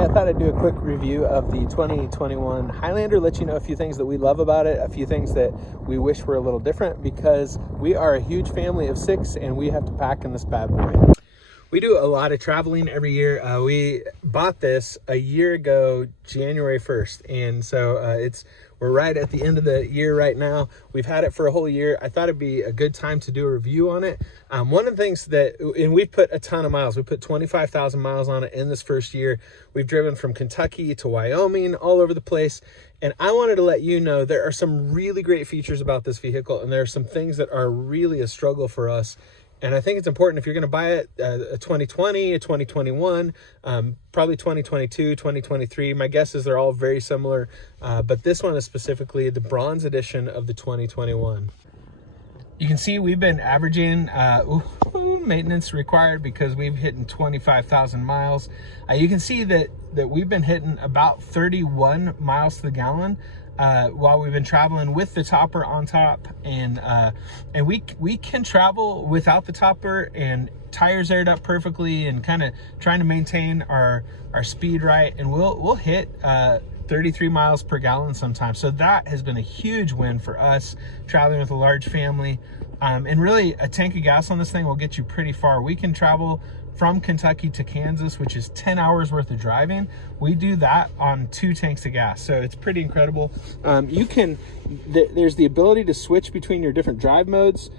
Yeah, I thought I'd do a quick review of the 2021 Highlander, let you know a few things that we love about it, a few things that we wish were a little different, because we are a huge family of 6 and we have to pack in this bad boy. We do a lot of traveling every year. We bought this a year ago, January 1st. And so we're right at the end of the year right now. We've had it for a whole year. I thought it'd be a good time to do a review on it. One of the things and we've put a ton of miles. We put 25,000 miles on it in this first year. We've driven from Kentucky to Wyoming, all over the place. And I wanted to let you know there are some really great features about this vehicle. And there are some things that are really a struggle for us. And I think it's important if you're going to buy it, a 2020, a 2021, probably 2022, 2023. My guess is they're all very similar, but this one is specifically the bronze edition of the 2021. You can see we've been averaging maintenance required because we've hit 25,000 miles. You can see that we've been hitting about 31 miles to the gallon while we've been traveling with the topper on top, and we can travel without the topper and tires aired up perfectly and kind of trying to maintain our speed right, and we'll hit 33 miles per gallon sometimes. So that has been a huge win for us traveling with a large family. And really a tank of gas on this thing will get you pretty far. We can travel from Kentucky to Kansas, which is 10 hours worth of driving. We do that on 2 tanks of gas. So it's pretty incredible. There's the ability to switch between your different drive modes.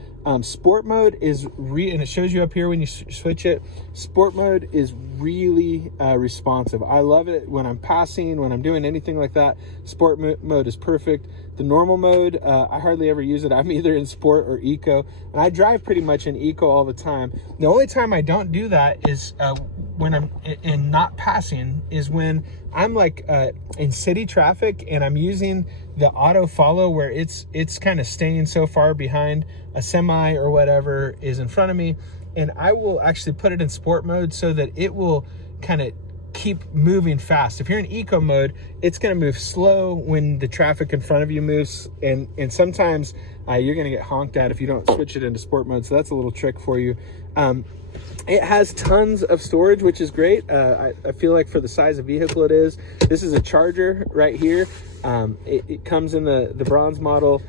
Sport mode is and it shows you up here when you switch it. Sport mode is really responsive. I love it when I'm passing, when I'm doing anything like that. Sport mode is perfect. The normal mode, I hardly ever use it. I'm either in sport or eco, and I drive pretty much in eco all the time. The only time I don't do that is when I'm in not passing, is when I'm like in city traffic and I'm using the auto follow, where it's kind of staying so far behind a semi or whatever is in front of me, and I will actually put it in sport mode so that it will kind of keep moving fast. If you're in eco mode, it's going to move slow when the traffic in front of you moves, and sometimes you're going to get honked at if you don't switch it into sport mode. So that's a little trick for you. It has tons of storage, which is great. I feel like for the size of vehicle it is. This is a charger right here. It comes in the bronze model.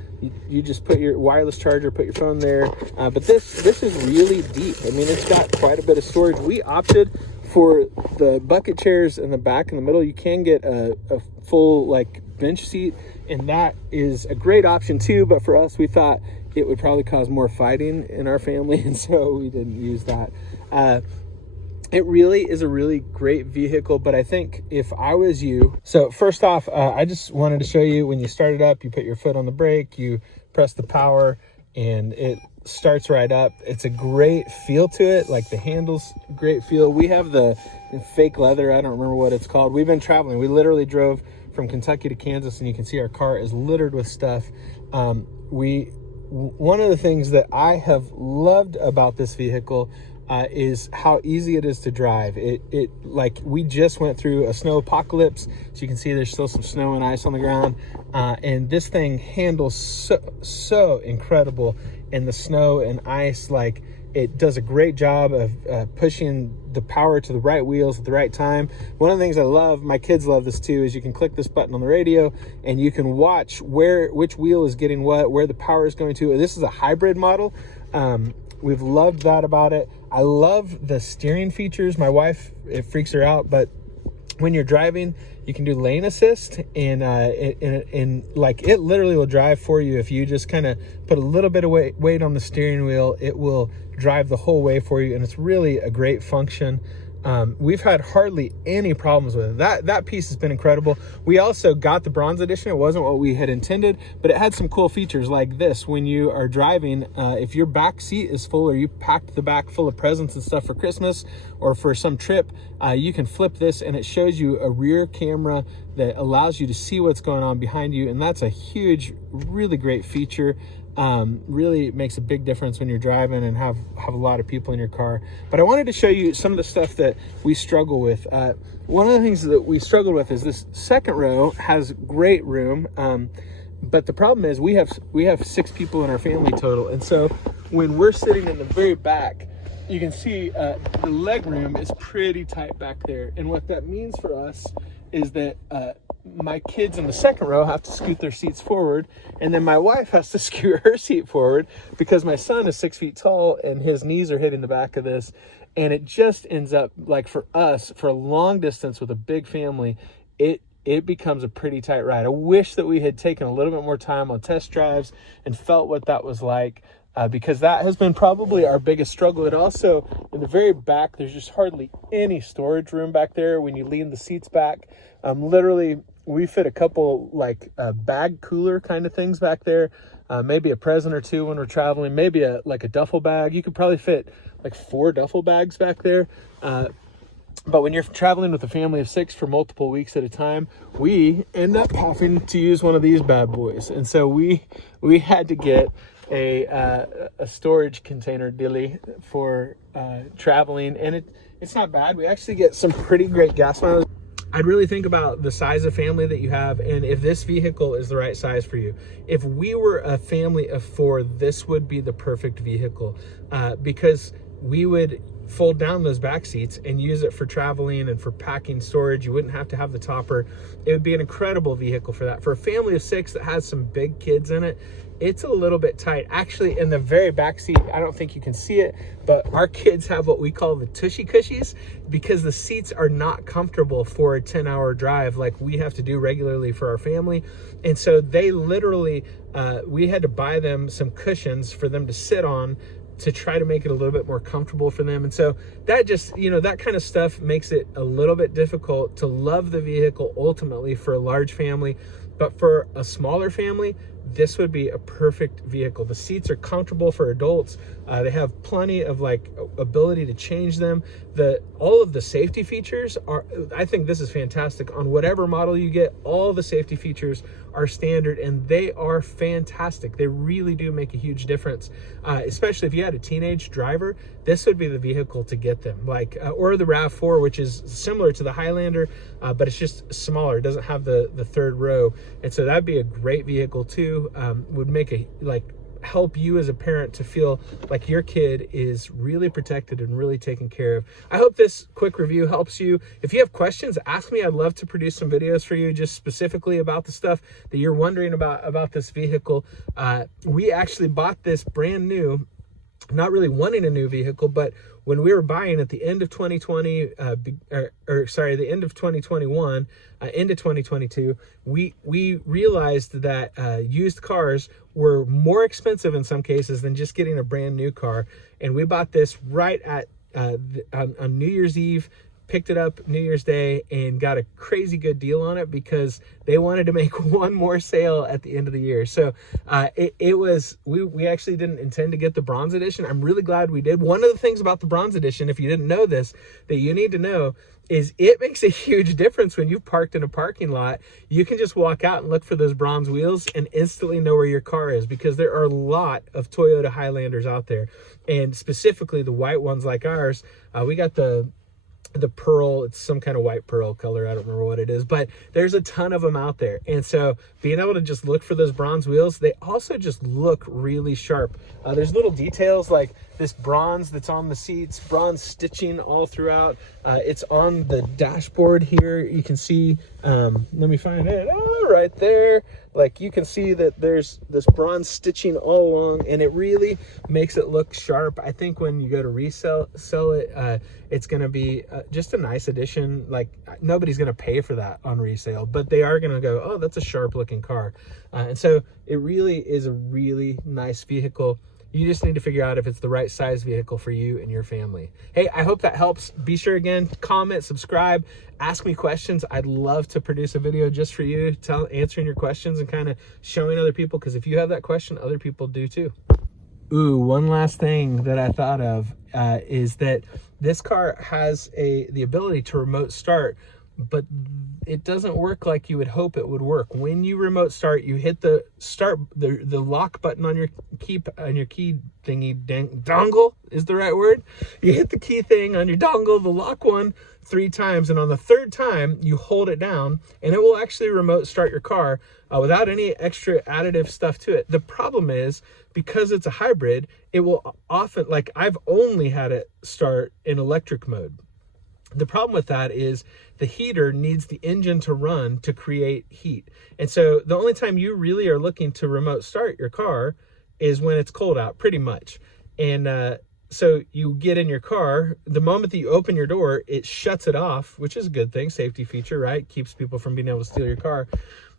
You just put your wireless charger, put your phone there. But this is really deep. I mean, it's got quite a bit of storage. We opted for the bucket chairs in the back and the middle. You can get a full like bench seat, and that is a great option too. But for us, we thought it would probably cause more fighting in our family, and so we didn't use that. It really is a really great vehicle, but I think if I was you, so first off, I just wanted to show you when you start it up, you put your foot on the brake, you press the power, and it starts right up. It's a great feel to it, like the handles, great feel. We have the fake leather, I don't remember what it's called. We've been traveling. We literally drove from Kentucky to Kansas, and you can see our car is littered with stuff. One of the things that I have loved about this vehicle is how easy it is to drive. Like we just went through a snow apocalypse, so you can see there's still some snow and ice on the ground, and this thing handles so incredible in the snow and ice. Like, it does a great job of pushing the power to the right wheels at the right time. One of the things I love, my kids love this too, is you can click this button on the radio and you can watch which wheel is getting what, where the power is going to. This is a hybrid model. We've loved that about it. I love the steering features. My wife, it freaks her out, but when you're driving, you can do lane assist, and like it literally will drive for you. If you just kind of put a little bit of weight on the steering wheel, it will drive the whole way for you, and it's really a great function. We've had hardly any problems with it. That piece has been incredible. We also got the bronze edition. It wasn't what we had intended, but it had some cool features like this. When you are driving, if your back seat is full, or you packed the back full of presents and stuff for Christmas or for some trip, you can flip this and it shows you a rear camera that allows you to see what's going on behind you. And that's a huge, really great feature. Really makes a big difference when you're driving and have a lot of people in your car. But I wanted to show you some of the stuff that we struggle with. One of the things that we struggled with is this second row has great room, but the problem is we have 6 people in our family total, and so when we're sitting in the very back, you can see the leg room is pretty tight back there. And what that means for us is that my kids in the second row have to scoot their seats forward, and then my wife has to scoot her seat forward because my son is 6 feet tall and his knees are hitting the back of this. And it just ends up, like, for us, for a long distance with a big family, it becomes a pretty tight ride. I wish that we had taken a little bit more time on test drives and felt what that was like, because that has been probably our biggest struggle. And also, in the very back, there's just hardly any storage room back there when you lean the seats back. Literally, we fit a couple, like, bag cooler kind of things back there, maybe a present or two when we're traveling, maybe a duffel bag. You could probably fit like 4 duffel bags back there. But when you're traveling with a family of 6 for multiple weeks at a time, we end up having to use one of these bad boys. And so we had to get a storage container dilly for traveling, and it's not bad. We actually get some pretty great gas mileage. I'd really think about the size of family that you have and if this vehicle is the right size for you. If we were a family of 4, this would be the perfect vehicle, because we would fold down those back seats and use it for traveling and for packing storage. You wouldn't have to have the topper. It would be an incredible vehicle for that. For a family of 6 that has some big kids in it, it's a little bit tight. Actually, in the very back seat, I don't think you can see it, but our kids have what we call the tushy cushies, because the seats are not comfortable for a 10-hour drive like we have to do regularly for our family. And so they literally, we had to buy them some cushions for them to sit on to try to make it a little bit more comfortable for them. And so that just, that kind of stuff makes it a little bit difficult to love the vehicle ultimately for a large family. But for a smaller family, this would be a perfect vehicle. The seats are comfortable for adults. They have plenty of ability to change them. All of the safety features are, I think this is fantastic. On whatever model you get, all the safety features are standard, and they are fantastic. They really do make a huge difference. Especially if you had a teenage driver, this would be the vehicle to get them. Or the RAV4, which is similar to the Highlander, but it's just smaller. It doesn't have the third row. And so that'd be a great vehicle too. Would make help you as a parent to feel like your kid is really protected and really taken care of. I hope this quick review helps you. If you have questions, ask me. I'd love to produce some videos for you just specifically about the stuff that you're wondering about this vehicle. We actually bought this brand new, not really wanting a new vehicle, but when we were buying at the end of 2020, the end of 2021, into 2022, we realized that used cars were more expensive in some cases than just getting a brand new car. And we bought this right at on New Year's Eve, picked it up New Year's Day, and got a crazy good deal on it because they wanted to make one more sale at the end of the year. So we actually didn't intend to get the bronze edition. I'm really glad we did. One of the things about the bronze edition, if you didn't know this, that you need to know is it makes a huge difference when you've parked in a parking lot. You can just walk out and look for those bronze wheels and instantly know where your car is, because there are a lot of Toyota Highlanders out there, and specifically the white ones like ours. We got the pearl, it's some kind of white pearl color, I don't remember what it is, but there's a ton of them out there. And so being able to just look for those bronze wheels, they also just look really sharp. There's little details like this bronze that's on the seats, bronze stitching all throughout. It's on the dashboard here. You can see, let me find it. Oh, right there. You can see that there's this bronze stitching all along, and it really makes it look sharp. I think when you go to sell it, it's going to be just a nice addition. Nobody's going to pay for that on resale, but they are going to go, oh, that's a sharp looking car. And so it really is a really nice vehicle. You just need to figure out if it's the right size vehicle for you and your family. Hey, I hope that helps. Be sure, again, comment, subscribe, ask me questions. I'd love to produce a video just for you, answering your questions and kind of showing other people, because if you have that question, other people do too. Ooh, one last thing that I thought of is that this car has the ability to remote start, but it doesn't work like you would hope it would work. When you remote start, you hit the lock button on your key thingy, dongle is the right word. You hit the key thing on your dongle, the lock one, 3 times, and on the 3rd time you hold it down and it will actually remote start your car without any extra additive stuff to it. The problem is, because it's a hybrid, it will often, like, I've only had it start in electric mode. The problem with that is the heater needs the engine to run to create heat. And so the only time you really are looking to remote start your car is when it's cold out, pretty much. And so you get in your car, the moment that you open your door, it shuts it off, which is a good thing, safety feature, right? Keeps people from being able to steal your car.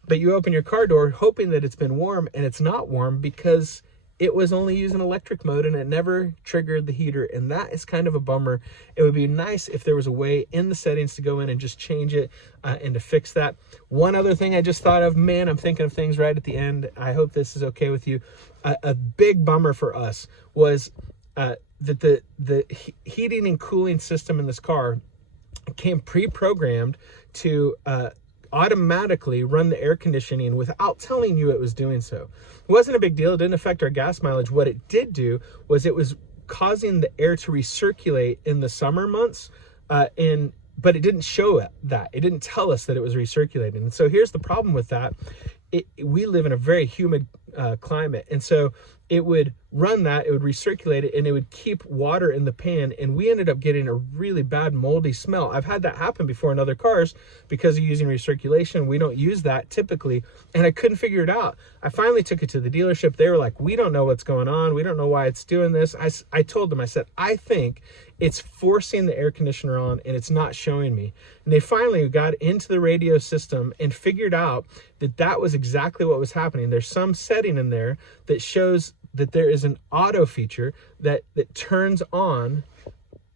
But you open your car door hoping that it's been warm, and it's not warm because it was only using electric mode and it never triggered the heater. And that is kind of a bummer. It would be nice if there was a way in the settings to go in and just change it and to fix that. One other thing I just thought of, man, I'm thinking of things right at the end. I hope this is okay with you. A big bummer for us was that the heating and cooling system in this car came pre-programmed to automatically run the air conditioning without telling you it was doing so. It wasn't a big deal. It didn't affect our gas mileage. What it did do was it was causing the air to recirculate in the summer months, but it didn't show that. It didn't tell us that it was recirculating. And so here's the problem with that. We live in a very humid climate, and so it would run that, it would recirculate it, and it would keep water in the pan, and we ended up getting a really bad moldy smell. I've had that happen before in other cars because of using recirculation. We don't use that typically, and I couldn't figure it out. I finally took it to the dealership. They were like, we don't know what's going on. We don't know why it's doing this. I told them, I said, I think it's forcing the air conditioner on and it's not showing me. And they finally got into the radio system and figured out that that was exactly what was happening. There's some setting in there that shows that there is an auto feature that turns on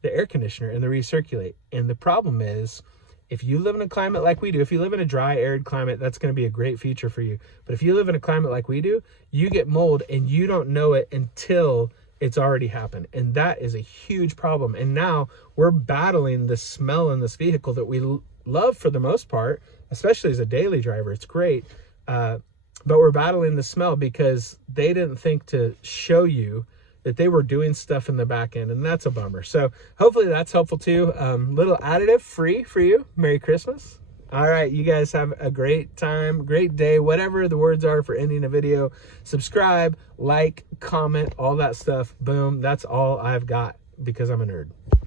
the air conditioner and the recirculate. And the problem is, if you live in a climate like we do, if you live in a dry, arid climate, that's going to be a great feature for you. But if you live in a climate like we do, you get mold and you don't know it until it's already happened. And that is a huge problem. And now we're battling the smell in this vehicle that we love for the most part, especially as a daily driver. It's great. But we're battling the smell because they didn't think to show you that they were doing stuff in the back end, and that's a bummer. So hopefully that's helpful too. Little additive free for you. Merry Christmas. All right, you guys have a great time, great day, whatever the words are for ending a video. Subscribe, like, comment, all that stuff. Boom. That's all I've got because I'm a nerd.